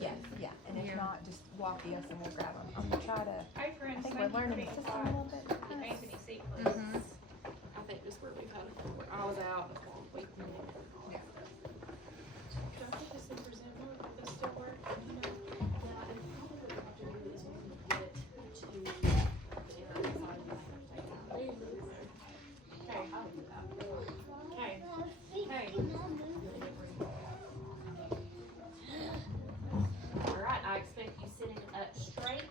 Yes, yeah, and if not, just walk us and we'll grab them. I'm gonna try to, Hey friends, I think thank we're you for learning being the system a quiet. little bit. Keep Anthony seat, please. I think just where we've had it before. I was out a long week. Can I put this in present mode? Will this still work? Okay. Hey. Alright, I expect you sitting up straight,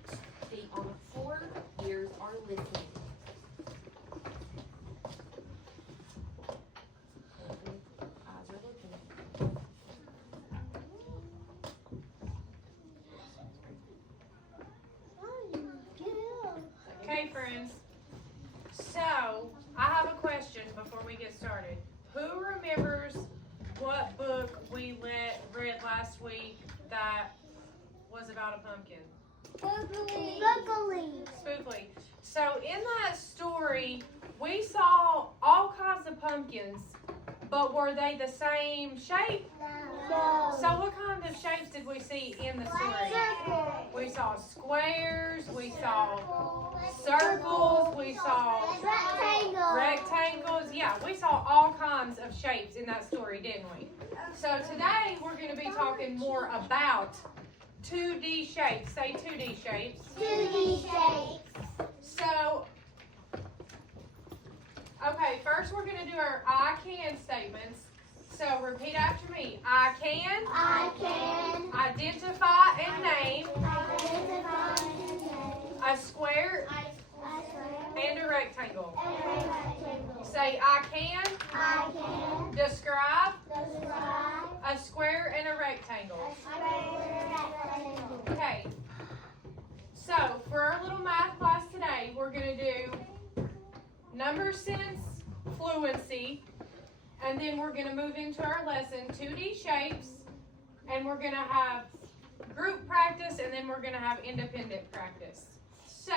feet on the floor, ears are listening. Eyes are looking. Okay, friends. So, I have a question before we get started. Who remembers what book we read last week that was about a pumpkin? Spookly. So, in that story, we saw all kinds of pumpkins, but were they the same shape? So, what kind of shapes did we see in the story? We saw squares, we saw circles, we saw rectangles. Yeah, we saw all kinds of shapes in that story, didn't we? So today we're going to be talking more about 2D shapes. Say 2D shapes. So, okay, first we're going to do our I can statements. So repeat after me. I can identify and name a square and a rectangle. Say I can describe a square and a rectangle. Okay. So for our little math class today, we're going to do number sense fluency, and then we're going to move into our lesson 2D shapes, and we're going to have group practice, and then we're going to have independent practice. So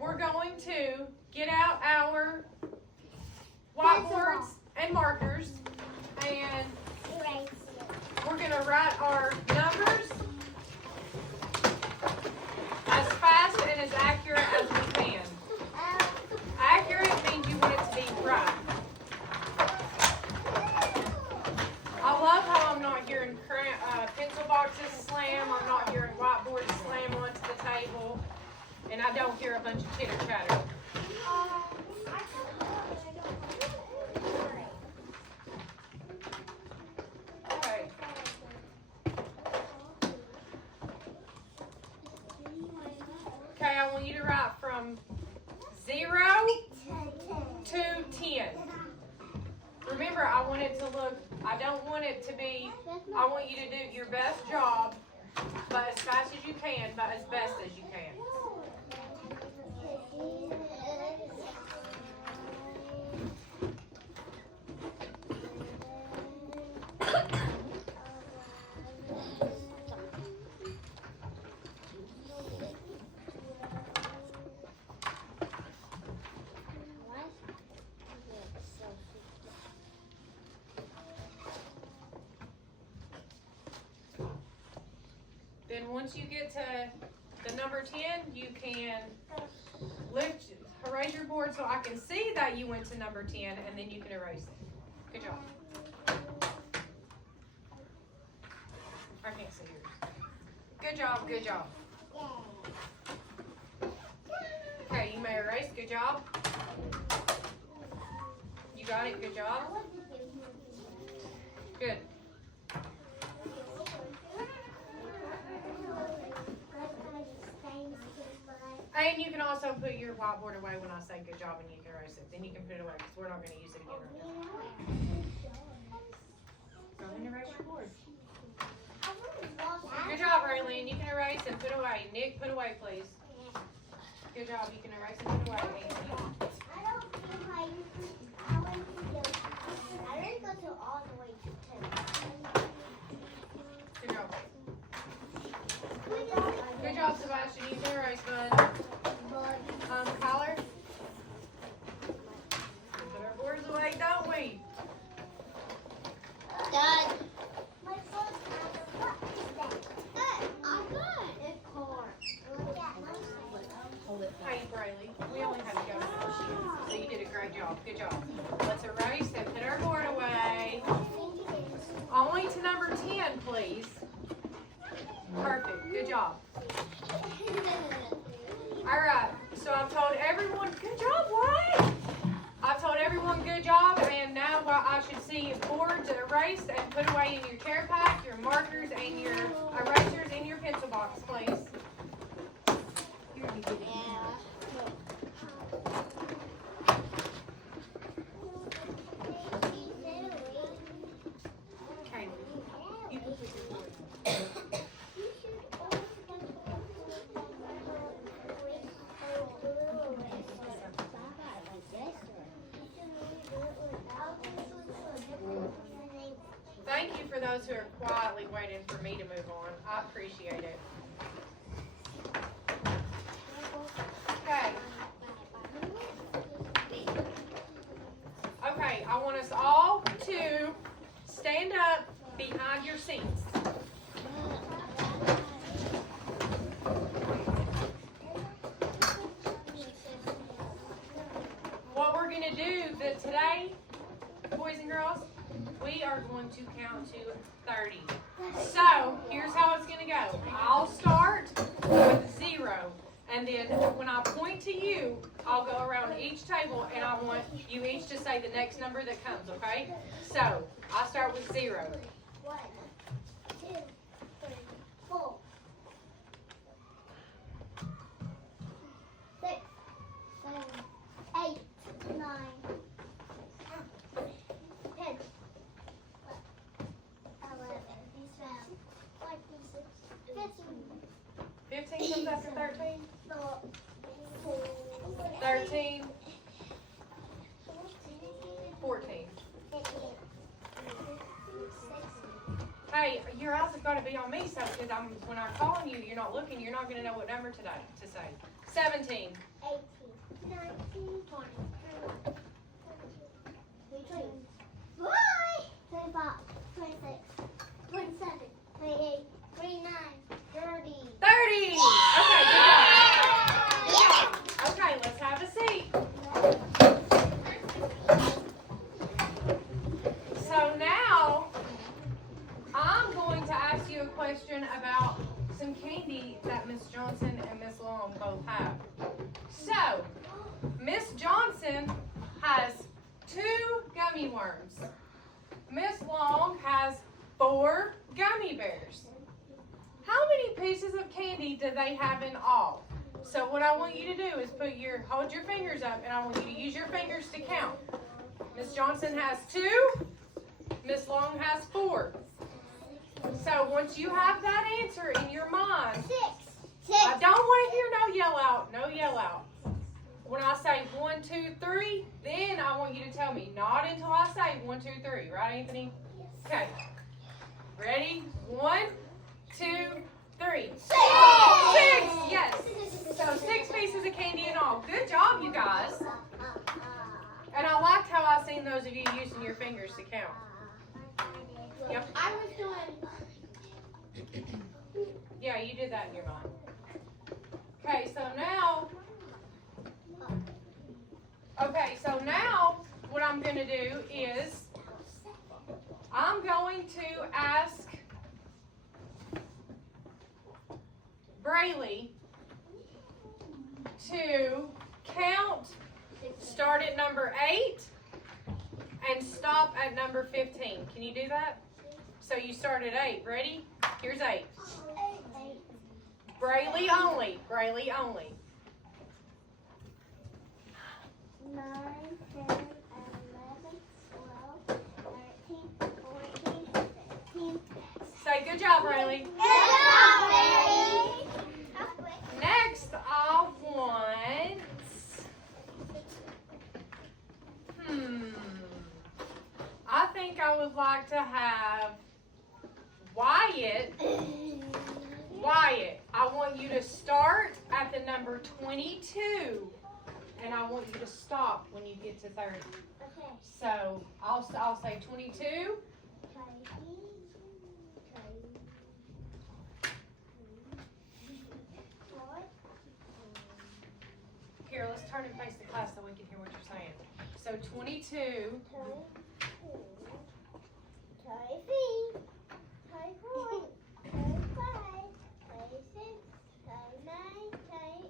we're going to get out our whiteboards and markers, and we're going to write our numbers as fast and as accurate as we can. Accurate means you want it to be right. I love how I'm not hearing pencil boxes slam, I'm not hearing whiteboards slam onto the table, and I don't hear a bunch of chitter chatter. Okay. Okay, I want you to write from 0 to 10. Remember, I want it to look, I don't want it to be, I want you to do your best job, but as fast as you can, but as best as you can. Then once you get to the number 10, you can erase your board so I can see that you went to number 10, and then you can erase it. Good job. I can't see yours. Good job, good job. Okay, you may erase. Good job. You got it. Good job. Good. And you can also put your whiteboard away when I say good job and you can erase it. Then you can put it away because we're not going to use it again right now. Go ahead and erase your board. Good job, Raylene. You can erase and put away. Nick, put away, please. Good job. You can erase and put away. Good job. Good job, Sebastian. You can erase, bud. Tyler? Put our boards away, don't we? Dad. job, good job. Let's erase and put our board away. Only to number 10, please. Perfect, good job. Alright, so I've told everyone, good job, what? I've told everyone good job, and now I should see boards erased and put away in your care pack, your markers, and your erasers in your pencil box, please. Okay. You can put your board. Thank you for those who are quietly waiting for me to move on. I appreciate it. Okay. Okay, I want us all to stand up behind your seats. What we're going to do today, boys and girls, we are going to count to 30. So, here's how it's going to go. I'll start with 0. And then when I point to you, I'll go around each table and I want you each to say the next number that comes, okay? So, I'll start with 0. 1, 2, 3, 4, 6, 7, 8, 9, 10, 11, 12, 13, 15 comes after 13? 14, 13, 14. 15, Hey, your eyes have got to be on me, so because when I'm calling you, you're not looking, you're not going to know what number today to say. 17. 18, 19, 20, 21, 25, 26, 27, 28, 29, 30. 30! Okay, good job. Good job. Okay, let's have a seat. So now, I'm going to ask you a question about some candy that Miss Johnson and Miss Long both have. So, Miss Johnson has 2 gummy worms. Miss Long has 4 gummy bears. How many pieces of candy do they have in all? So what I want you to do is hold your fingers up, and I want you to use your fingers to count. Miss Johnson has 2, Miss Long has 4. So once you have that answer in your mind, 6, I don't want to hear no yell out, no yell out. When I say 1, 2, 3, then I want you to tell me, not until I say 1, 2, 3, right, Anthony? Okay. Ready? 1, 2, 3. 6! Yes. So 6 pieces of candy in all. Good job, you guys. And I liked how I seen those of you using your fingers to count. Yep. I was doing. Yeah, you did that in your mind. Okay, so now what I'm going to do is I'm going to ask Brayley to count, start at number 8 and stop at number 15. Can you do that? So you start at 8. Ready? Here's 8. Brayley only. Brayley only. 9, 10, 11, 12, 13, 14, 15. Say good job, Brayley. Good job, baby. Next, I want. I think I would like to have Wyatt. Wyatt, I want you to start at the number 22, and I want you to stop when you get to 30. Okay. So I'll say 22. Here, let's turn and face the class so we can hear what you're saying. So 22, 23, 24, 25, 26, 29, 30,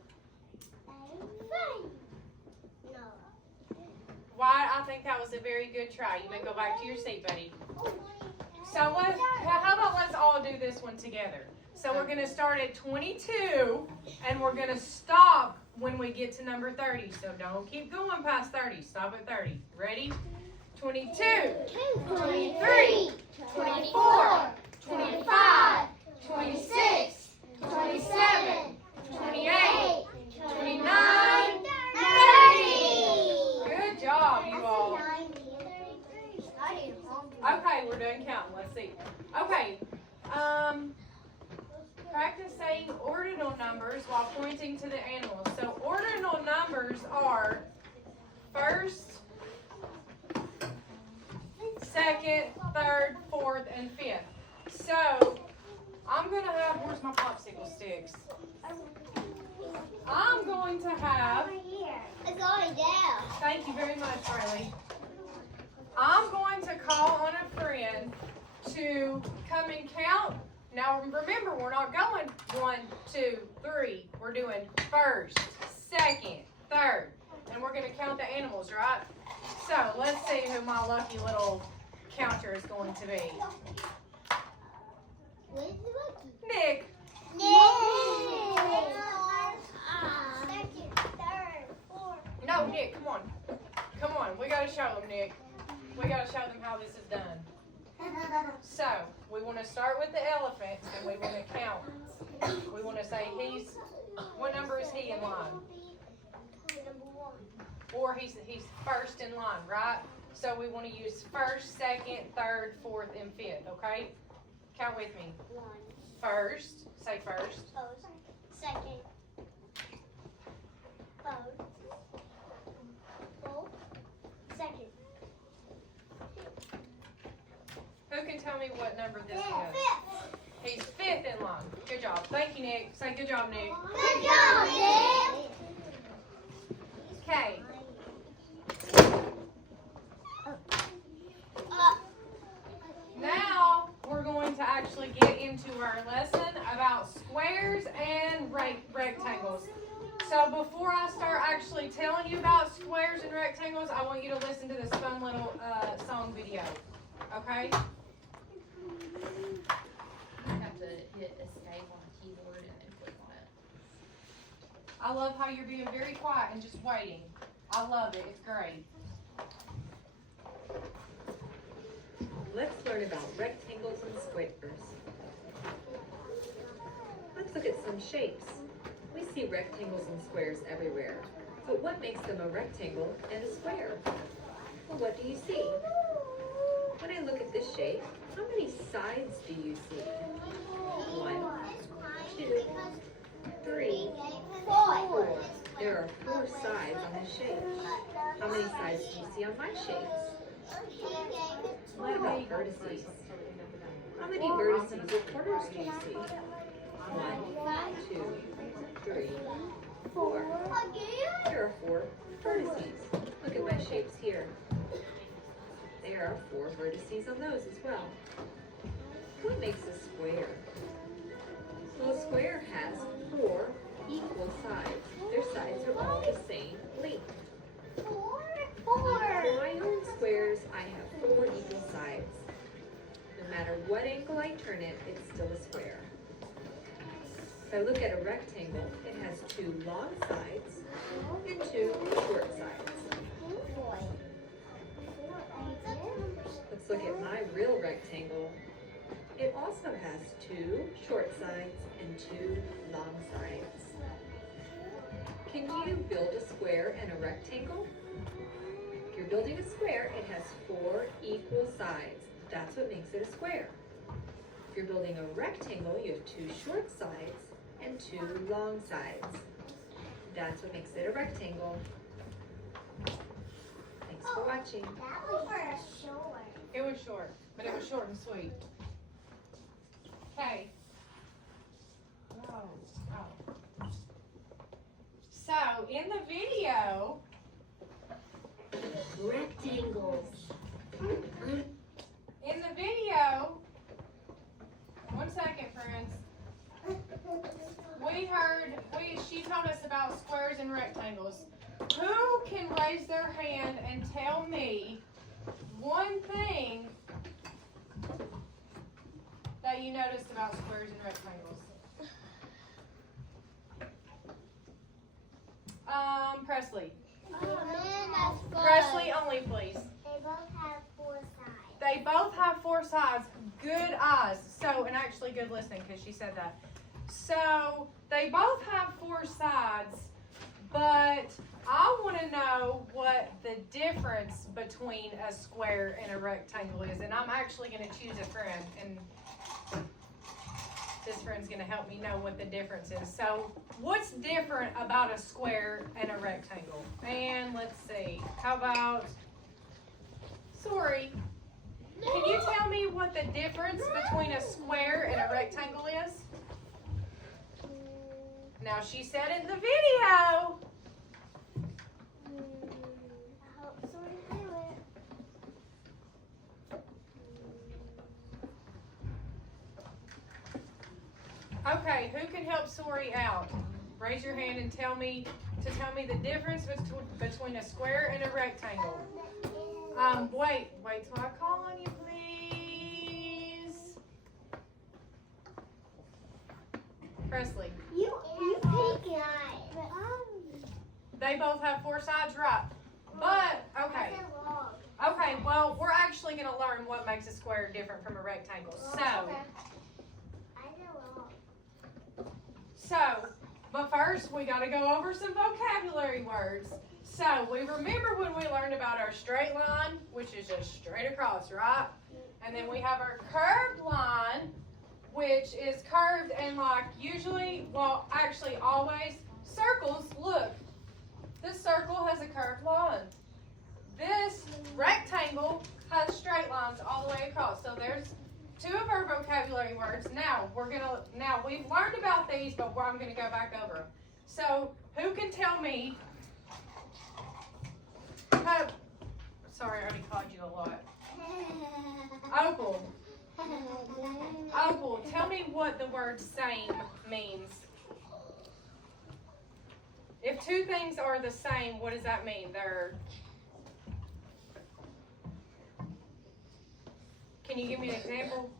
no. Wyatt, I think that was a very good try. You may go back to your seat, buddy. So how about let's all do this one together. So we're going to start at 22 and we're going to stop when we get to number 30. So don't keep going past 30. Stop at 30. Ready? 22, 23, 24, 25, 26, 27, 28, 29, 30. Good job, you all. Okay, we're done counting. Let's see. Okay. Practice saying ordinal numbers while pointing to the animals. So ordinal numbers are first, second, third, fourth, and fifth. So I'm going to have, where's my popsicle sticks? I'm going to have, It's already there. thank you very much, Riley. I'm going to call on a friend to come and count. Now remember, we're not going 1, 2, 3. We're doing first, second, third. And we're going to count the animals, right? So let's see who my lucky little counter is going to be. Where's the lucky? Nick. Second, third, fourth. No, Nick, come on. Come on, we got to show them, Nick. We got to show them how this is done. So, we want to start with the elephant and we want to count. We want to say what number is he in line? Number 1. Or he's first in line, right? So we want to use first, second, third, fourth, and fifth, okay? Count with me. 1. First, say first. First. Second. Third. Fourth. Second. Who can tell me what number this is? Fifth. He's fifth in line. Good job. Thank you, Nick. Say good job, Nick. Good job, Nick. Okay. Now we're going to actually get into our lesson about squares and rectangles. So before I start actually telling you about squares and rectangles, I want you to listen to this fun little song video. Okay? You have to hit escape on the keyboard and then click on it. I love how you're being very quiet and just waiting. I love it. It's great. Let's learn about rectangles and squares. Let's look at some shapes. We see rectangles and squares everywhere. But what makes them a rectangle and a square? Well, what do you see? When I look at this shape, how many sides do you see? 1, 2, 3, 4. There are 4 sides on this shape. How many sides do you see on my shapes? What about vertices? How many vertices or corners do you see? 1, 2, 3, 4. There are 4 vertices. Look at my shapes here. There are 4 vertices on those as well. What makes a square? Well, a square has 4 equal sides. Their sides are all the same length. For my own squares, I have 4 equal sides. No matter what angle I turn it, it's still a square. If I look at a rectangle, it has 2 long sides and 2 short sides. Let's look at my real rectangle. It also has 2 short sides and 2 long sides. Can you build a square and a rectangle? If you're building a square, it has 4 equal sides. That's what makes it a square. If you're building a rectangle, you have 2 short sides and 2 long sides. That's what makes it a rectangle. Thanks for watching. That was short. It was short, but it was short and sweet. Okay. So, in the video, rectangles. In the video, 1 second, friends. She told us about squares and rectangles. Who can raise their hand and tell me one thing that you noticed about squares and rectangles? Presley. Presley only, please. They both have 4 sides. They both have 4 sides. Good eyes. So, and actually good listening because she said that. So, they both have 4 sides, but I want to know what the difference between a square and a rectangle is. And I'm actually going to choose a friend, and this friend's going to help me know what the difference is. So, what's different about a square and a rectangle? And let's see. How about Sorry. Can you tell me what the difference between a square and a rectangle is? Now she said it in the video. I hope Sorry do it. Okay, who can help Sorry out? Raise your hand and tell me the difference between a square and a rectangle. Wait till I call on you, please. Presley. You pick it. They both have 4 sides, right? But, okay. Okay, well, we're actually going to learn what makes a square different from a rectangle. But first, we got to go over some vocabulary words. So, we remember when we learned about our straight line, which is just straight across, right? And then we have our curved line, which is curved and like usually, well, actually always, circles. Look, this circle has a curved line. This rectangle has straight lines all the way across. So there's 2 of our vocabulary words. Now we've learned about these, but I'm gonna go back over them. So who can tell me? Sorry, I already called you a lot. Opal, tell me what the word same means. If 2 things are the same, what does that mean? Can you give me an example?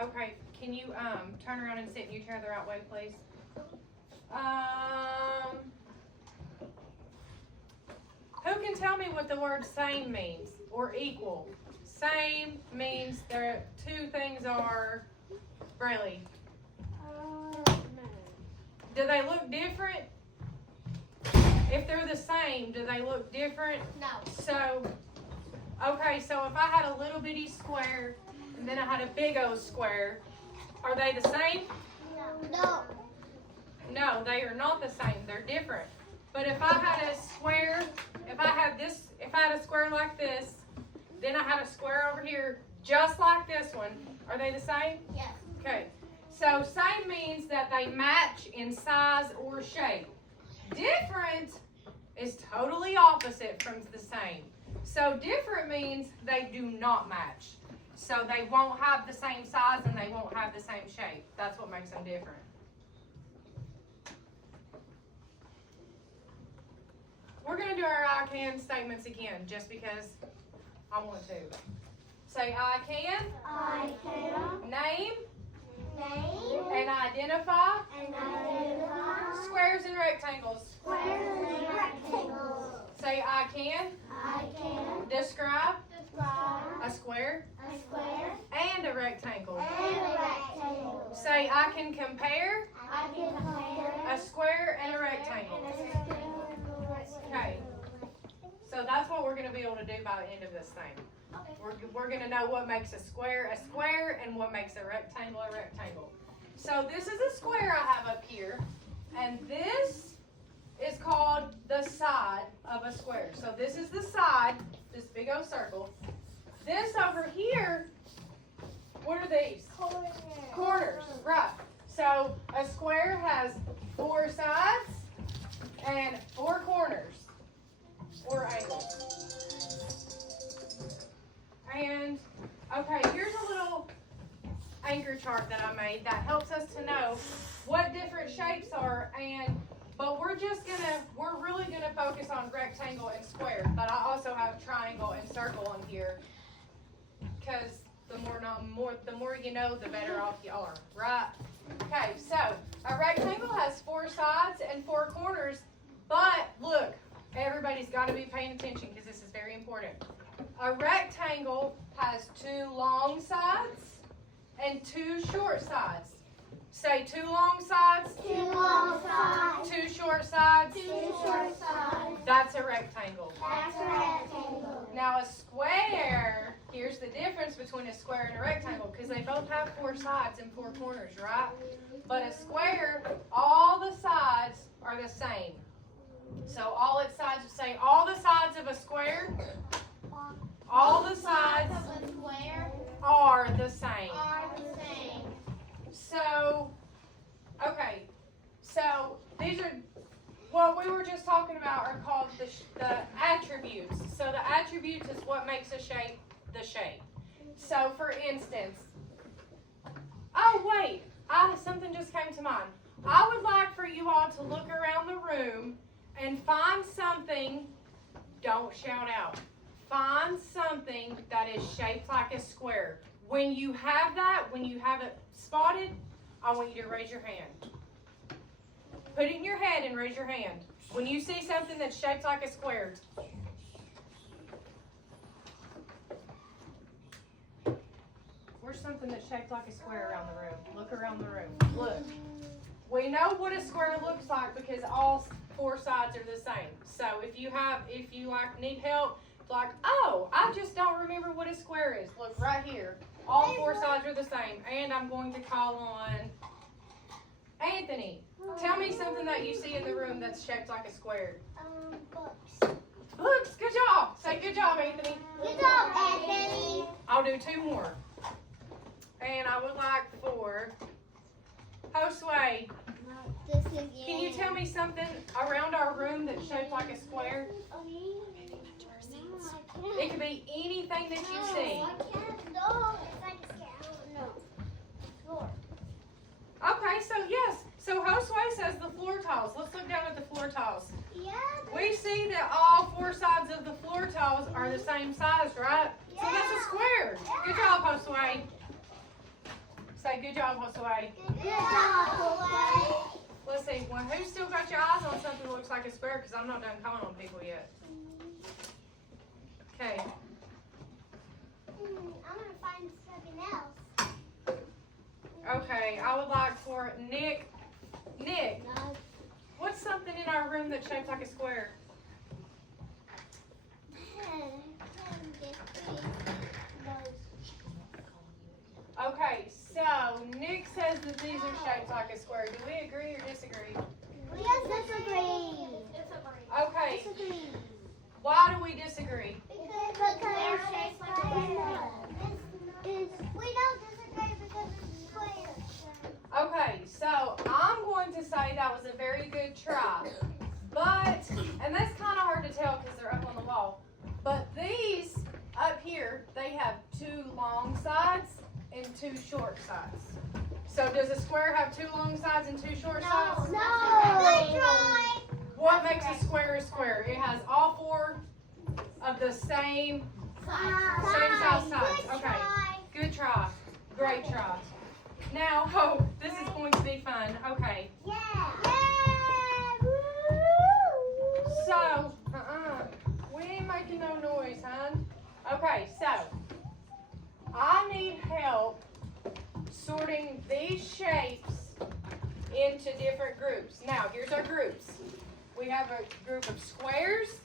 Okay, can you turn around and sit in your chair the right way, please? Who can tell me what the word same means or equal? Same means 2 things are, Braylee. Do they look different? If they're the same, do they look different? No. So, okay, so if I had a little bitty square and then I had a big old square, are they the same? No. No, they are not the same. They're different. But if I had a square, if I had a square like this, then I had a square over here just like this one, are they the same? Yes. Okay. So same means that they match in size or shape. Different is totally opposite from the same. So different means they do not match. So they won't have the same size and they won't have the same shape. That's what makes them different. We're going to do our I can statements again just because I want to. Say I can. I can. Name. Name. And identify. And identify. Squares and rectangles. Squares and rectangles. Say I can. I can. Describe. Describe. A square. A square. And a rectangle. And a rectangle. Say I can compare. I can compare. A square and a rectangle. Okay. So that's what we're going to be able to do by the end of this thing. We're going to know what makes a square and what makes a rectangle. So this is a square I have up here, and this is called the side of a square. So this is the side, this big old circle. This over here, what are these? Corners, right. So a square has 4 sides and 4 corners. or angles. And, okay, here's a little anchor chart that I made that helps us to know what different shapes are, but we're really gonna focus on rectangle and square, but I also have triangle and circle on here, because the more you know, the better off you are, right? Okay, so a rectangle has 4 sides and 4 corners, but look, everybody's got to be paying attention because this is very important. A rectangle has 2 long sides and 2 short sides. Say 2 long sides, 2 long sides, 2 short sides. 2 short sides. That's a rectangle. That's a rectangle. Now a square, here's the difference between a square and a rectangle, because they both have 4 sides and 4 corners, right? But a square, all the sides are the same. So all its sides, say all the sides of a square, all the sides of a square are the same. are the same. So, okay, so these are, what we were just talking about are called the attributes. So the attributes is what makes a shape the shape. So for instance, oh wait, something just came to mind. I would like for you all to look around the room and find something, don't shout out, find something that is shaped like a square. When you have that, when you have it spotted, I want you to raise your hand. Put it in your head and raise your hand. When you see something that's shaped like a square. Where's something that's shaped like a square around the room? Look around the room. Look. We know what a square looks like because all 4 sides are the same. So if you need help, like, oh, I just don't remember what a square is. Look right here. All 4 sides are the same. And I'm going to call on Anthony. Tell me something that you see in the room that's shaped like a square. Books. Books. Good job. Say good job, Anthony. Good job, Anthony. I'll do 2 more. And I would like for Josue. This is you. Can you tell me something around our room that's shaped like a square? It could be anything that you see. I can't. No, it's like a scale. No. Floor. Okay, so yes. So Josue says the floor tiles. Let's look down at the floor tiles. Yeah. We see that all 4 sides of the floor tiles are the same size, right? So that's a square. Good job, Josue. Say good job, Josue. Good job, Josue. Let's see. Well, who's still got your eyes on something that looks like a square? Because I'm not done calling on people yet. Okay. I'm gonna find something else. Okay. I would like for Nick. Nick, what's something in our room that's shaped like a square? Okay. So Nick says that these are shaped like a square. Do we agree or disagree? We disagree. Okay. Disagree. Why do we disagree? Because they're shaped like a square. We don't disagree because it's square. Okay, so I'm going to say that was a very good try. But, and that's kind of hard to tell because they're up on the wall. But these up here, they have 2 long sides and 2 short sides. So does a square have 2 long sides and 2 short sides? No. Good try. What makes a square a square? It has all 4 of the same size sides. Good Okay. try. Good try. Great try. Now, oh, this is going to be fun. Okay. Yeah. Yeah. Woo. So, we ain't making no noise, huh? Okay, so, I need help sorting these shapes into different groups. Now, here's our groups. We have a group of squares,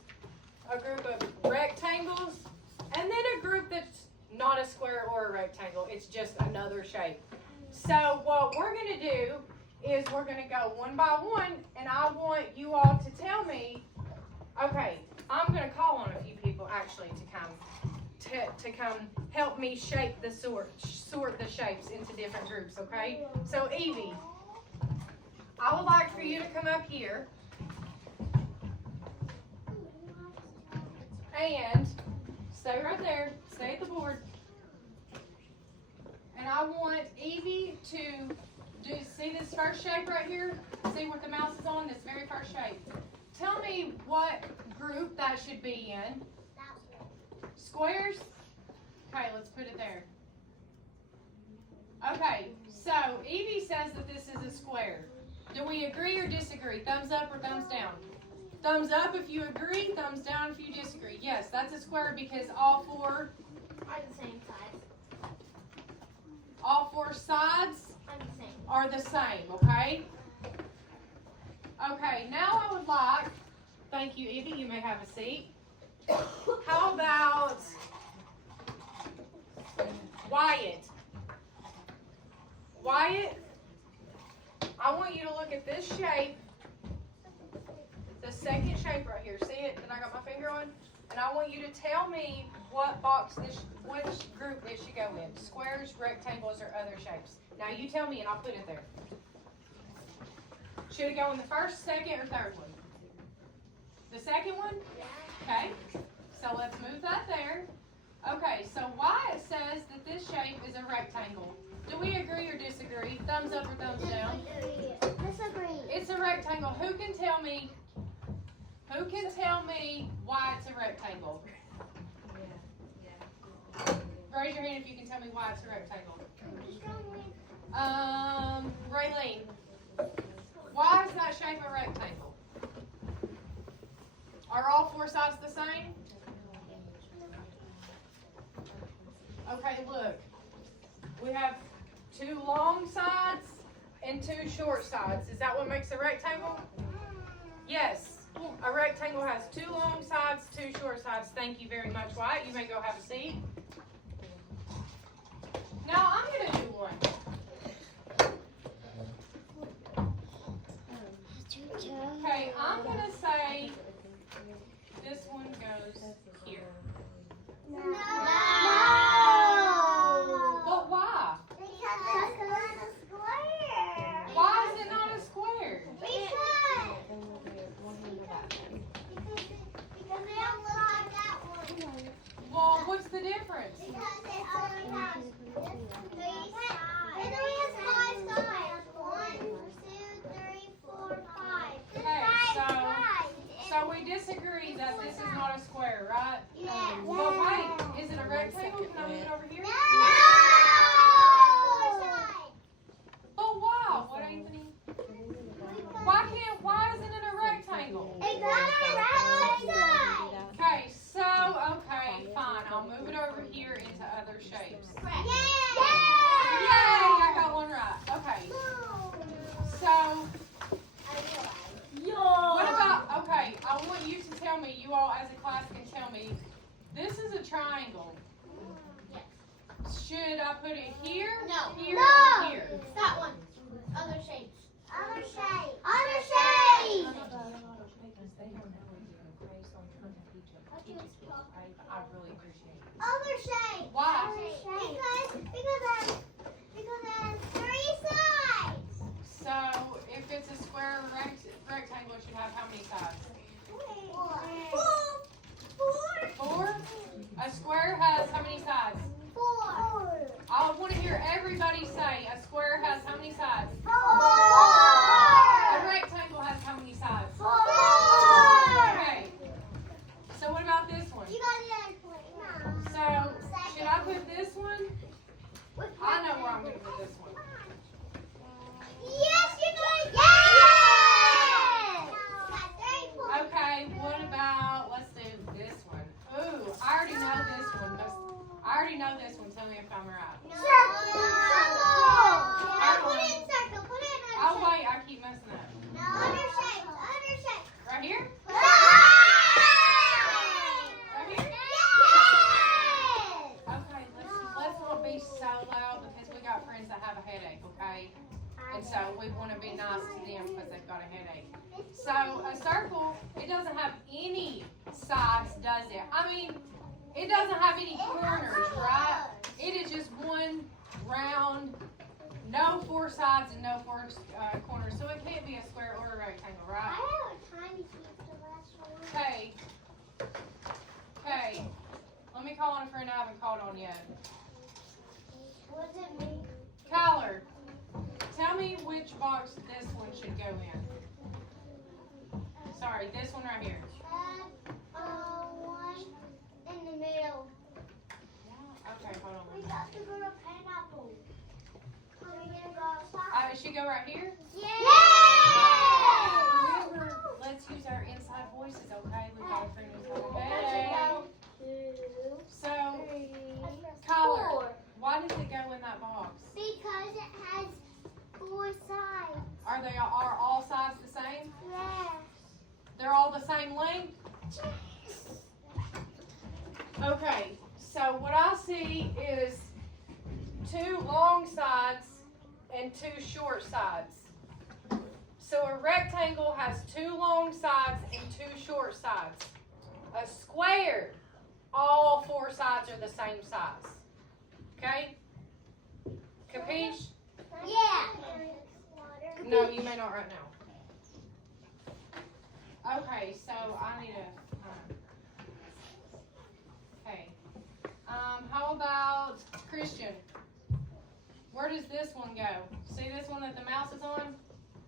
a group of rectangles, and then a group that's not a square or a rectangle. It's just another shape. So what we're going to do is we're going to go one by one, and I want you all to tell me, okay, I'm going to call on a few people actually to come help me shape the sort the shapes into different groups, okay? So Evie, I would like for you to come up here. And stay right there. Stay at the board. And I want Evie to see this first shape right here? See what the mouse is on? This very first shape. Tell me what group that should be in. Squares? Okay, let's put it there. Okay, so Evie says that this is a square. Do we agree or disagree? Thumbs up or thumbs down? Thumbs up if you agree, thumbs down if you disagree. Yes, that's a square because all four sides are the same, okay? Okay, now I would like, thank you Evie, you may have a seat. How about Wyatt? Wyatt, I want you to look at this shape, the second shape right here. See it that I got my finger on? And I want you to tell me what box which group this should go in. Squares, rectangles, or other shapes. Now you tell me and I'll put it there. Should it go in the first, second, or third one? The second one? Okay. So let's move that there. Okay, so Wyatt says that this shape is a rectangle. Do we agree or disagree? Thumbs up or thumbs down? Disagree. It's a rectangle. Who can tell me why it's a rectangle? Raise your hand if you can tell me why it's a rectangle. Raylene, why is that shape a rectangle? Are all four sides the same? Okay, look. We have two long sides and two short sides. Is that what makes a rectangle? Yes. A rectangle has two long sides, two short sides. Thank you very much, Wyatt. You may go have a seat. Now I'm going to do one. Okay, I'm going to say this one goes here. No. But why? Because it's not a square. Why is it not a square? Because they don't look like that one. Well, what's the difference? Because it only has 3 sides. It only has 5 sides. 1, 2, 3, 4, 5. Okay, Sides. so we disagree that this is not a square, right? Yes. But wait, is it a rectangle? Can I move it over here? No. But why? What, Anthony? Why isn't it a rectangle? It got a right side. Okay, okay, fine. I'll move it over here into other shapes. Yay! Yay, I got one right. Okay, so what about, okay, I want you to tell me, you all as a class can tell me, this is a triangle. Should I put it here, No. here, No. or here? That one. Other shapes. Other shapes. Other shapes. I really appreciate it. Other shapes. Why? Because it has 3 sides. So, if it's a square or rectangle, it should have how many sides? 4? A square has how many sides? 4. I want to hear everybody say, a square has how many sides? 4. A rectangle has how many sides? 4. Okay. So what about this one? You got it. So, should I put this one? I know where I'm going to put this one. Yes, you're doing it. Yes. Okay, what about, let's do this one. Ooh, I already know this one. I already know this one. Tell me if I'm right. Circle. Put it in circle. Put it in Oh, wait, I keep messing up. Other shape. Other shape. Right here? Yes. Right here? Yes. Okay, let's not be so loud because we got friends that have a headache, okay? And so we want to be nice to them because they've got a headache. So a circle, it doesn't have any sides, does it? I mean, it doesn't have any corners, right? It is just one round, no 4 sides and no 4 corners. So it can't be a square or a rectangle, I right? have a tiny piece of last one. Okay. Okay. on a friend I haven't called on yet. Was it me? Kyler, tell me which box this one should go in. Sorry, this one right here. One in the middle. Okay, hold on. We got to go to pineapple. Are we gonna go outside? It should go right here. Yeah! Remember, let's use our inside voices, okay? We've got a friend who's like, hey. So, Kyler, why does it go in that box? Because it has 4 sides. Are all sides the same? Yes. They're all the same length? Okay, so what I see is 2 long sides and 2 short sides. So a rectangle has 2 long sides and 2 short sides. A square, all 4 sides are the same size. Okay? Capiche? Yeah. No, you may not right now. Okay, so I need a. Okay. How about Christian? Where does this one go? See this one that the mouse is on?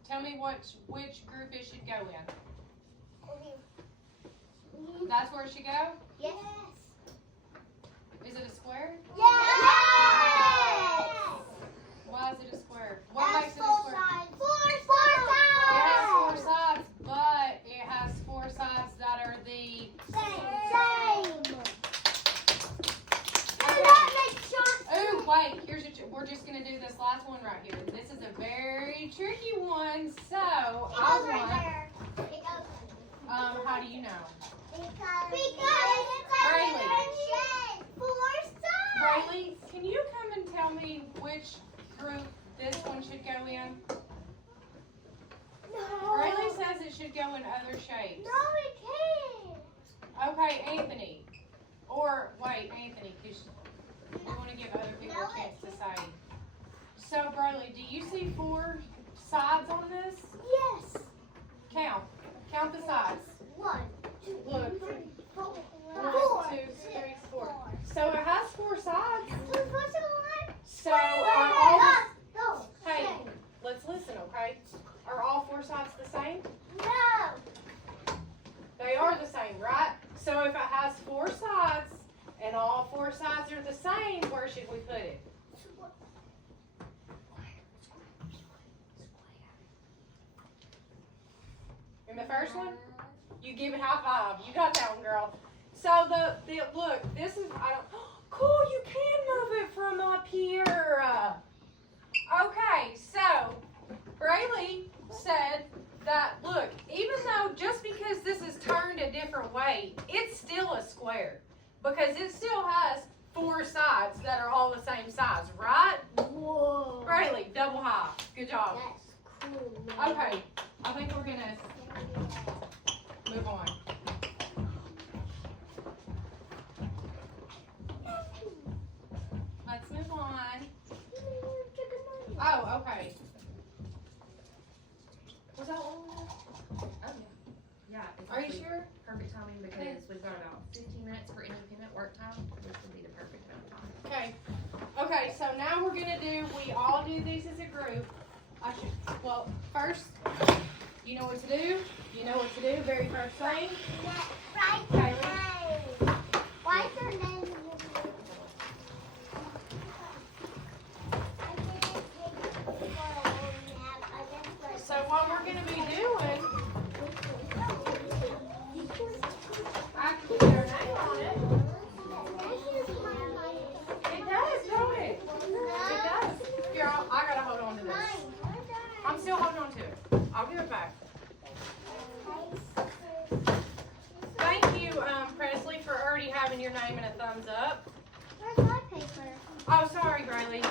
Tell me which group it should go in. That's where it should go? Yes. Is it a square? Yes. Why is it a square? What Has makes it a 4 square? sides. 4 It has 4 sides. sides, but it has 4 sides that are the Same. Ooh, wait, we're just gonna do this last one right here. This is a very tricky one, so how do you know? Because Braylee. 4 sides. Braylee, can you come and tell me which group this one should go in? No. Braylee says it should go in other shapes. No, it can't. Okay, Anthony. Or, wait, Anthony, because we want to give other people a chance to say. So, Braylee, do you see 4 sides on this? Yes. Count. Count the sides. 1, 2, Look. 3, 4, 1, 5, 2, 3, 4. So it has 4 sides. So No. hey, let's listen, okay? Are all 4 sides the same? No. They are the same, right? So if it has 4 sides and all 4 sides are the same, where should we put it? In the first one? You give it high five. You got that one, girl. So the look, this is cool. You can move it from up here. Okay, so Braylee said that look, even though just because this is turned a different way, it's still a square because it still has 4 sides that are all the same size, right? Whoa. Braylee, double high. Good job. That's cool, man. Okay, I think we're gonna move on. Let's move on. Oh, okay. Was that one? Yeah. it's Are you actually sure? Perfect timing because we've got about 15 minutes for independent work time. This would be the perfect amount of time. Okay. Okay, so now we're gonna we all do these as a group. Well, first, you know what to do. You know what to do, very first thing. Right. Why is her name? So what we're gonna be doing, I can put our name on it. It does, don't it? It does. Here, I gotta hold on to this. I'm still holding on to it. I'll give it back. Thank you, Presley, for already having your name and a thumbs up. Where's my paper? Oh, sorry, Braylee.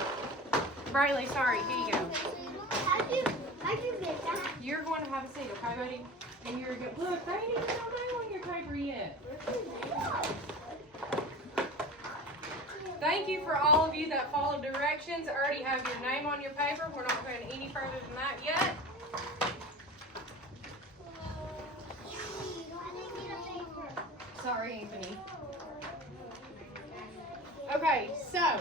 Braylee, sorry. Here you go. How'd you get that? You're going to have a seat, okay, buddy? And you're good. Look, they ain't even got name on your paper yet. Thank you for all of you that follow directions. Already have your name on your paper. We're not going any further than that yet. I didn't get a paper. Sorry, Anthony. Okay, so.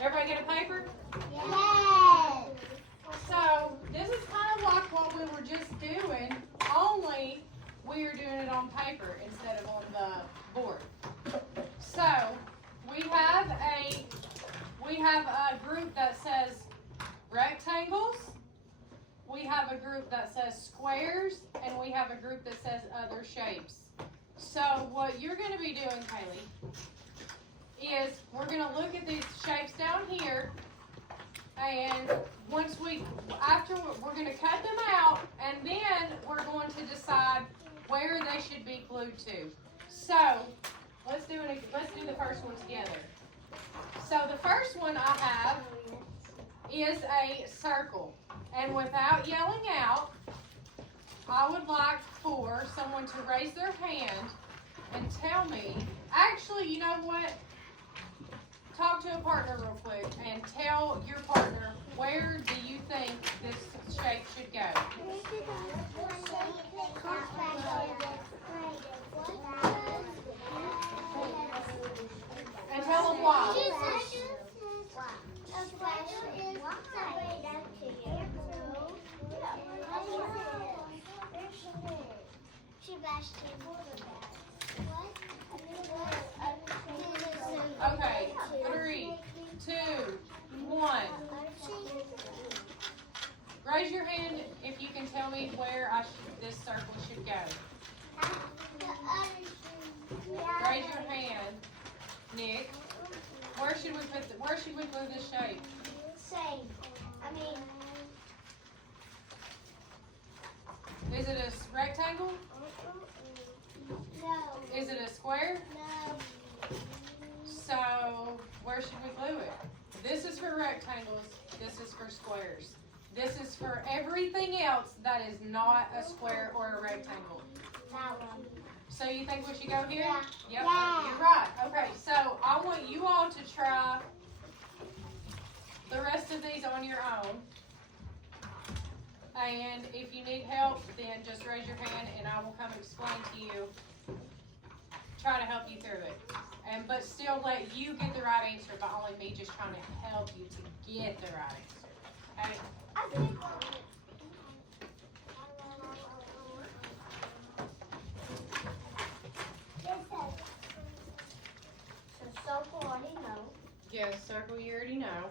Everybody get a paper? Yes. So, this is kind of like what we were just doing, only we are doing it on paper instead of on the board. So, we have a group that says rectangles, we have a group that says squares, and we have a group that says other shapes. So, what you're going to be doing, Kaylee, is we're going to look at these shapes down here, and we're going to cut them out, and then we're going to decide where they should be glued to. So, let's do the first one together. So the first one I have is a circle, and without yelling out, I would like for someone to raise their hand and tell me, actually, you know what? Talk to a partner real quick and tell your partner, where do you think this shape should go? And tell them why. Okay, 3, 2, 1. Raise your hand if you can tell me where this circle should go. Raise your hand, Nick. Where should we glue this shape? Same. Is it a rectangle? No. Is it a square? No. So where should we glue it? This is for rectangles. This is for squares. This is for everything else that is not a square or a rectangle. That one. So you think we should go here? Yeah. Yep, Yeah. you're right. Okay, so I want you all to try the rest of these on your own. And if you need help, then just raise your hand and I will come explain to you, try to help you through it. But still let you get the right answer by only me just trying to help you to get the right answer. Okay? Circle already know. Yes, circle you already know.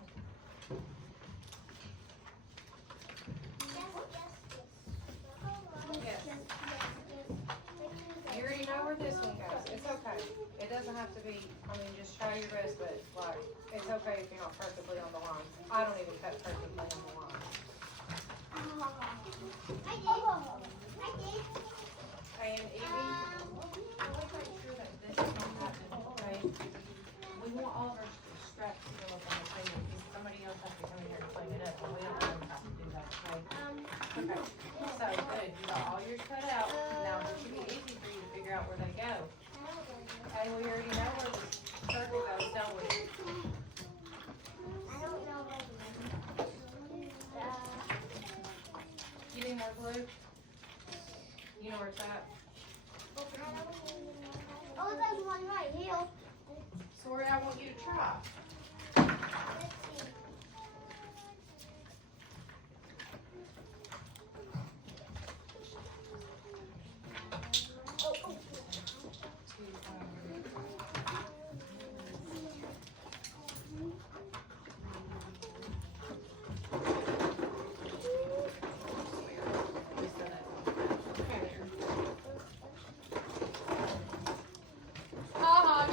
Yes. You already know where this one goes. It's okay. It doesn't have to be, just try your best, but like, it's okay if you're not perfectly on the line. I don't even cut perfectly on the line. And Evie, let's make sure that this is not happening, okay? We want all of our straps to go up on the table because somebody else has to come in here and clean it up, and we don't have to do that, okay? Okay, so good, you got all yours cut out, now it should be easy for you to figure out where they go. And we already know where the circle goes, don't we? I don't know where You need more glue? You know where it's at? Oh, there's one right here. Sorry, I want you to try. Let's see.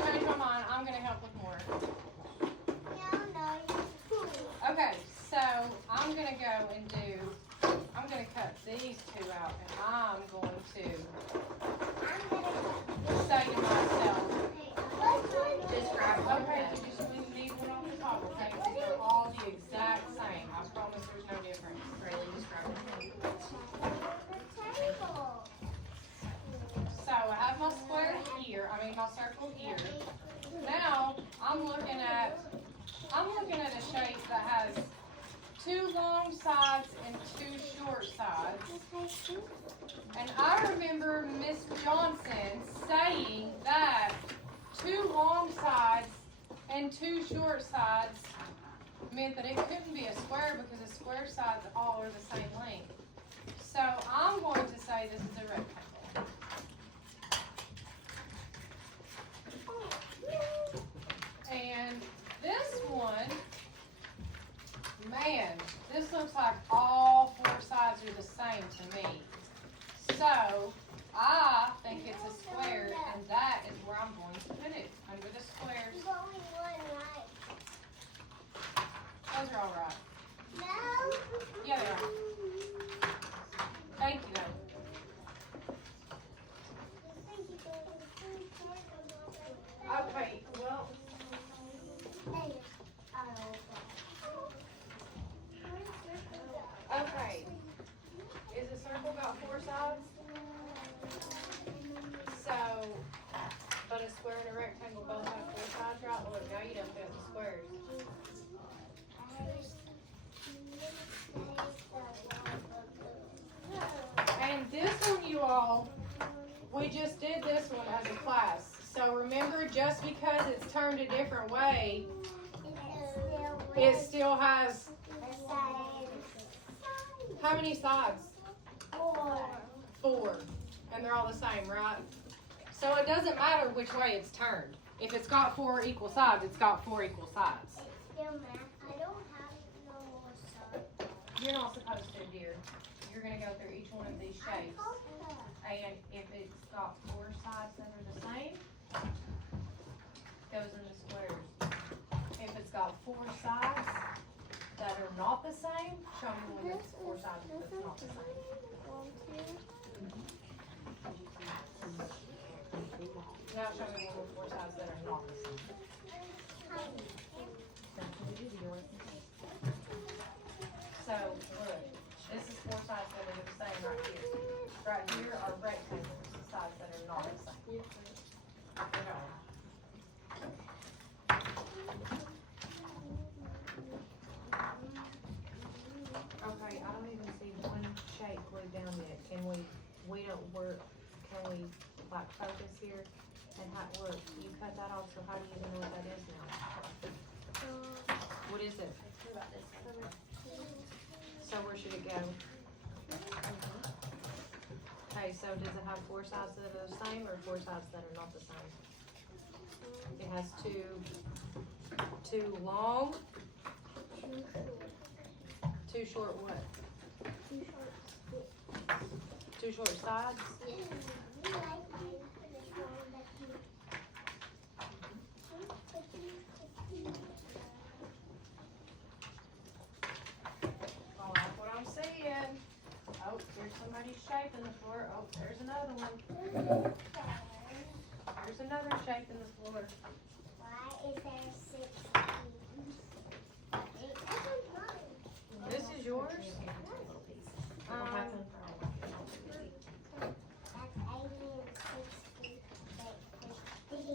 Change my mind. I'm gonna help with more. No. Okay, so I'm gonna go and I'm gonna cut these two out, and I'm going to say to myself, Just grab one. okay, you just leave one off the top, okay? So they're all the exact same. I promise there's no difference. Really, just grab one. So I have my square here, my circle here. Now I'm looking at a shape that has 2 long sides and 2 short sides. And I remember Miss Johnson saying that 2 long sides and 2 short sides meant that it couldn't be a square because the square sides all are the same length. So I'm going to say this is a rectangle. And this one, man, this looks like all 4 sides are the same to me. So I think it's a square, and that is where I'm going to put it, under the squares. There's only one right. Those are all right. No. Yeah, they are. Thank you, though. Okay, well, okay. Is a circle got 4 sides? So, but a square and a rectangle both have 4 sides, right? Well, now you don't fit the squares. And this one, you all, we just did this one as a class. So remember, just because it's turned a different way, it still has how many sides? 4. And they're all the same, right? So it doesn't matter which way it's turned. If it's got 4 equal sides, it's got 4 equal sides. I don't have no more stuff. You're not supposed to, dear. You're gonna go through each one of these shapes. And if it's got 4 sides that are the same, goes in the squares. If it's got 4 sides that are not the same, show me one that's 4 sides that's not the same. Now show me one with 4 sides that are not the same. So, look, this is 4 sides that are the same right here. Right here are rectangles, the sides that are not the same. Okay, I don't even see one shape glued down yet. Can we like focus here? And look, you cut that off, so how do you even know what that is now? What is it? So where should it go? Okay, so does it have 4 sides that are the same or 4 sides that are not the same? It has two long, 2 short what? 2 short sides? Oh, that's what I'm seeing. Oh, there's somebody's shape in the floor. Oh, there's another one. There's another shape in the floor. Why is there 16? This is yours?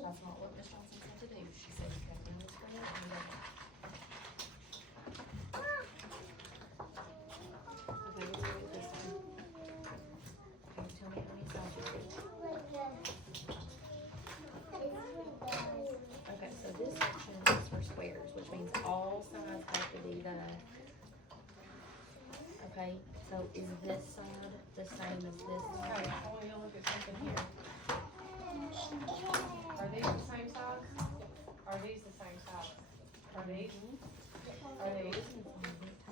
That's not what Miss Johnson said to do. She said you cut down the square and then. Okay, we'll do it this time. Can you tell me how many sides you did? Okay, so this section is for squares, which means all sides have to be the. Okay, so is this side the same as this Okay, side? I want you to look at something here. Are these the same size? Are these the same size? Are these? Are these?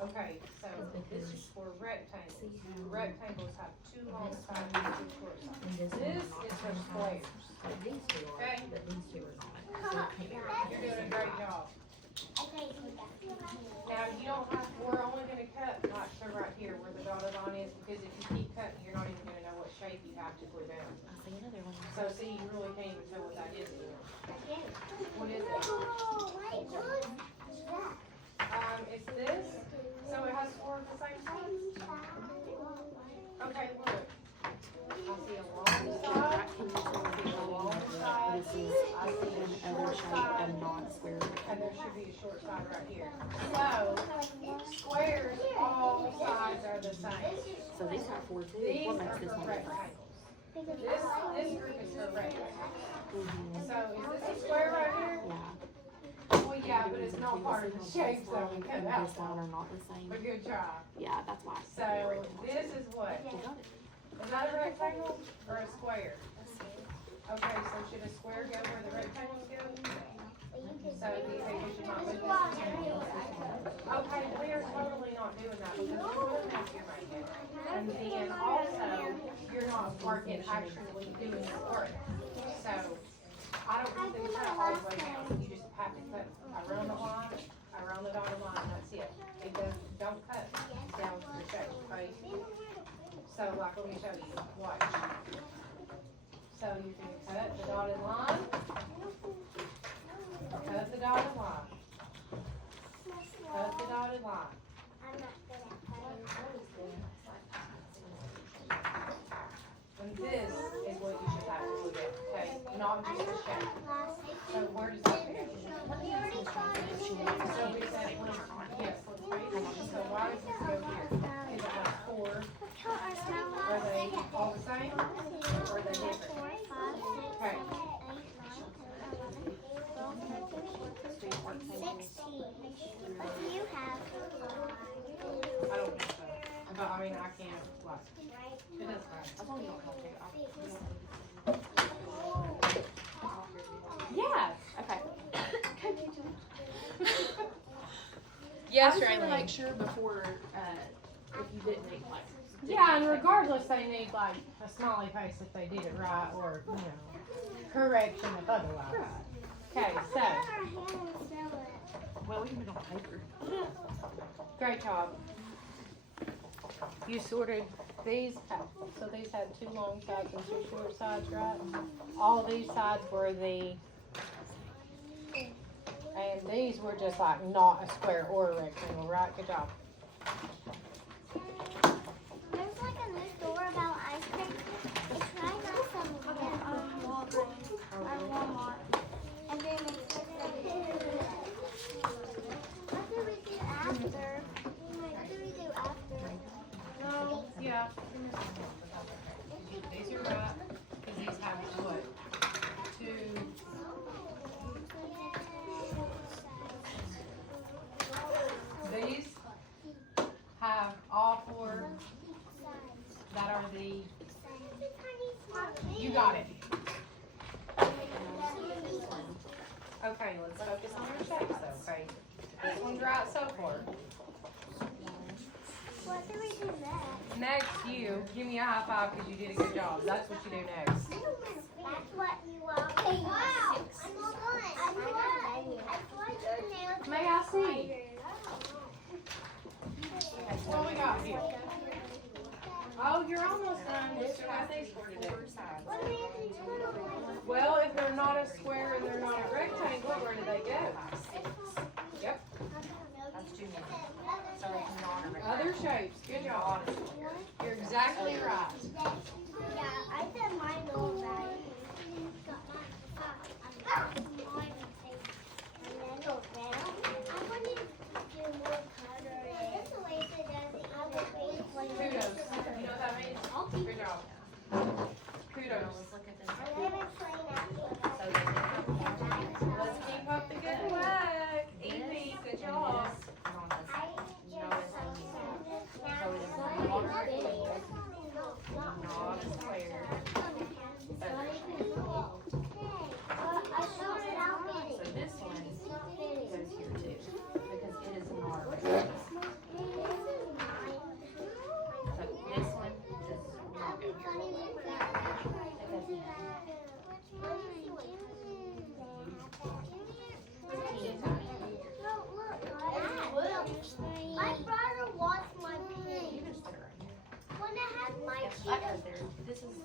Okay, so this is for rectangles. Rectangles have 2 long sides and 2 short sides. And this This one is is for not. squares. But these two are, Okay. but these two are not. So it can't be right You're here. doing a great job. Now, you don't have, we're only gonna cut like so right here where the dotted line is, because if you keep cutting, you're not even gonna know what shape you have to glue down. I see another one. So see, you really can't even tell what that is anymore. What is it? It's this, so it has 4 of the same size? Okay, look. I see a long side, I see a long side, This is I see a another short shape side, of non-square. and there should be a short side right here. So, squares, all sides are the same. So these have 4 too. These What are makes this for one different? rectangles. This group is correct. So is this a square right here? Well, yeah, but it's not part of the shape that we cut out. are not the same. But good job. Yeah, that's why. So this is what? Is that a rectangle or a square? Okay, so should a square go where the rectangles go? So do you think we should not put this? Okay, we are totally not doing that because we're doing that here right here. And then also, you're not working actually doing the work. So I don't think that you cut all the way down. You just have to cut around the line, around the dotted line, that's it. It does, don't cut down to the shape, okay? So like, let me show you, watch. So you can cut the dotted line, cut the dotted line, cut the dotted line. And this is what you should have to look at, okay? Not just the shape. So where does that fit? So we said, yes, let's wait. So why does this go here? Is it like four? Are they all the same? Or are they different? Okay. 16. What do you have? I don't think so. But I mean, I can't, like, it doesn't matter. Yeah. Okay. Yes, I just want to make sure before, if you didn't make like. Yeah, and regardless, they need like a smiley face if they did it right, or, you know, correction if otherwise. Okay, so, Well, we can put it on paper. great job. You sorted these out, so these had two long sides and two short sides, right? All these sides were the, and these were just like not a square or a rectangle, right? Good job. There's like a new store about ice cream. It's right now from Walgreens or Walmart. And then it's what do we do after? What do we do after? No, yeah. These are right, because these have what? Two. These have all four that are the, you got it. Okay, let's focus on your shapes though, okay? This one's right so far. What do we do next? Next, you, give me a high five because you did a good job. That's what you do next. That's what you are. Okay, wow. I'm all done. I'm done. I tried your nails. May I see? What we got here? Oh, you're almost done. We still got these four to do. What do we have to do? Well, if they're not a square and they're not a rectangle, where do they go? Yep. That's too many. So it's not a rectangle. Other shapes. Good job. You're exactly right. Yeah, I said mine all right. And then go down. I want you to do more coloring. This is the way it does the other face. Kudos. You know what that means? Good job. Kudos. Let's look at this. I'm gonna explain after. Let's keep up the good work. Evie, good job. Not a square. I showed it out. So this one goes here too, because it is not a rectangle. So this one does not go here. Teeny tiny. My brother wants my pin. You can just put it right here. When I have my Yeah, cheetah. that goes there. This is,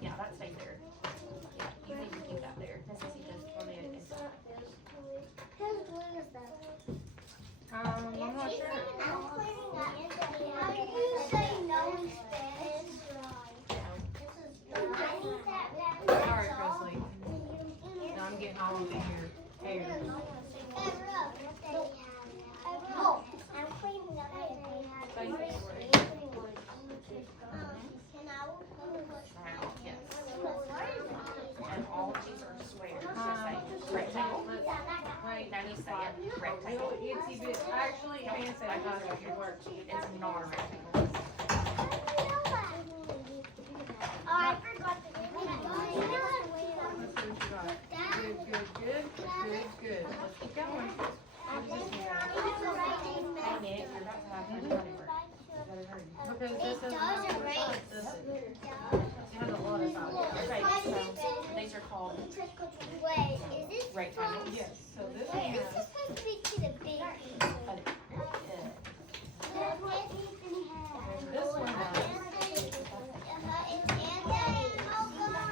yeah, that stays there. Yeah, you need to keep that there. Necesitas poner esta. Whose glue is that? I'm not sure. How do you say no in Spanish? I need that. Sorry, Presley. No, I'm getting all up in your hair. Oh, I'm cleaning up. Thank you. And I will Now, yes. And all of these are squares, just like rectangle. Right. Now you say it, rectangle. Little itsy bit. Actually, Hannah said I got it. It works. It's not a rectangle. Oh, I forgot the Let's see what you got. Good, good, good, good, good. Let's keep going. Hey Nick, you're about to have fun running. Because this It is does not erase. does it? It has a lot of sides. Right, so these are called Wait, is this rectangles. Yes, so this Wait, one is has, this supposed to be to the big piece? this one has,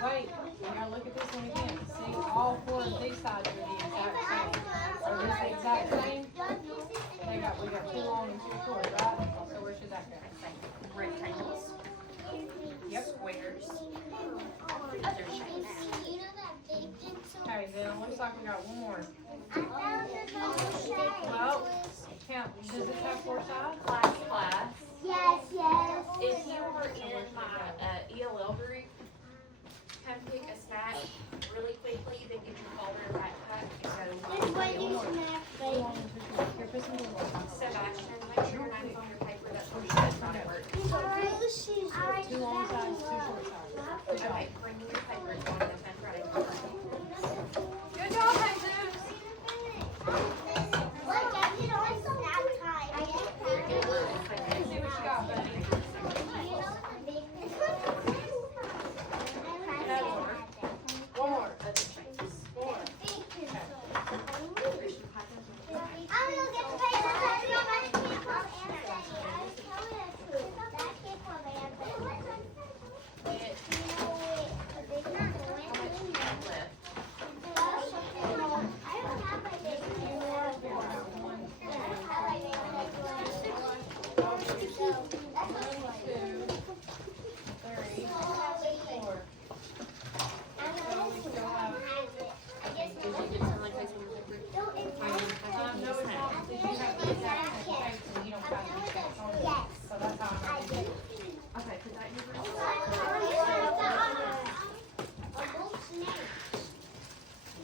wait, you gotta look at this one again. See, all four of these sides are the exact same. Are this the exact same? We got two long and two short, right? So where should that go? Rectangles, Yep. squares, other shapes. Okay, then it looks like we got one more. Well, Count, does this have four sides? Class. yes, yes. If you were in my ELL group, come pick a snack really quickly, then get your folder and backpack and go. This way you snack, Two baby. long and two short. Here, put some more. Sebastian, make sure your name's on your paper, that's where you should not at work. Two long sides, two short sides. Okay, bring me your paper, it's on the handwriting. Good job, Jesus. Look, I did on snack time. I did Let's see what you got, buddy. One more. Other shapes. One more. I'm gonna get the paper. Okay, put that in your room.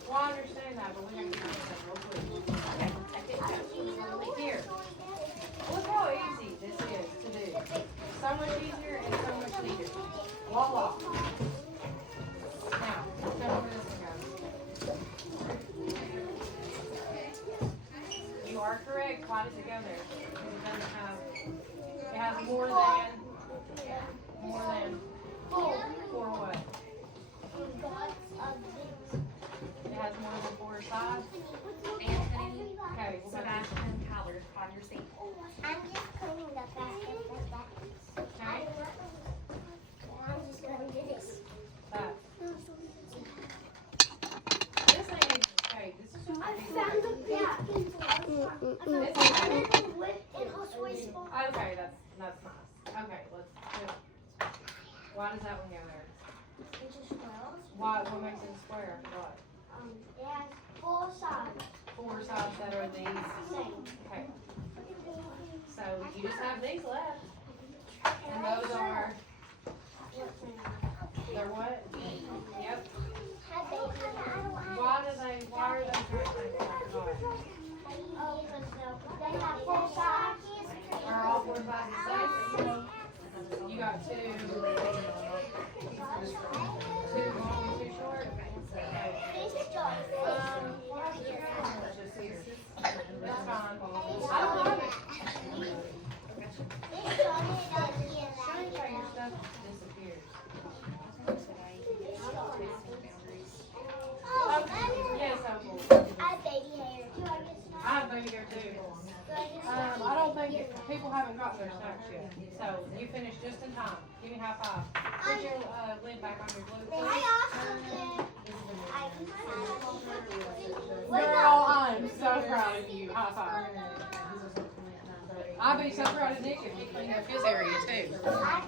Well, I understand that, but we have to do that real quick. Okay, take it down. Here. Look how easy this is to do. So much easier and so much neater. Voila. Now, tell me where this one goes. You are correct. Why does it go there? Because it doesn't have, it has more than four what? It has more than four sides. Anthony, Okay, we'll go Sebastian, Tyler, on your seat. I'm just cleaning the basket for that. Okay, I'm just gonna do this. that. This ain't even, okay, this is just. I found the basket. This is, And also a small. okay, that's nice. Okay, let's do it. Why does that one go there? It's just squirrels. Why, what makes it a square? What? It has four sides. Four sides that are these. Same. Okay. So you just have these left. And those are, they're what? Yep. Why are those rectangles? They have four sides. Are all four sides the same? You got two long and two short? Just here. That's fine. I don't know. Show you how your stuff disappears. Yes, Opal. I have baby hair. I have baby hair too. I don't think people haven't got their snacks yet. So you finished just in time. Give me a high five. Put your lid back on your blue plate. Girl, I'm so proud of you. High five. I'd be so proud of Nick if he cleaned up his area too. I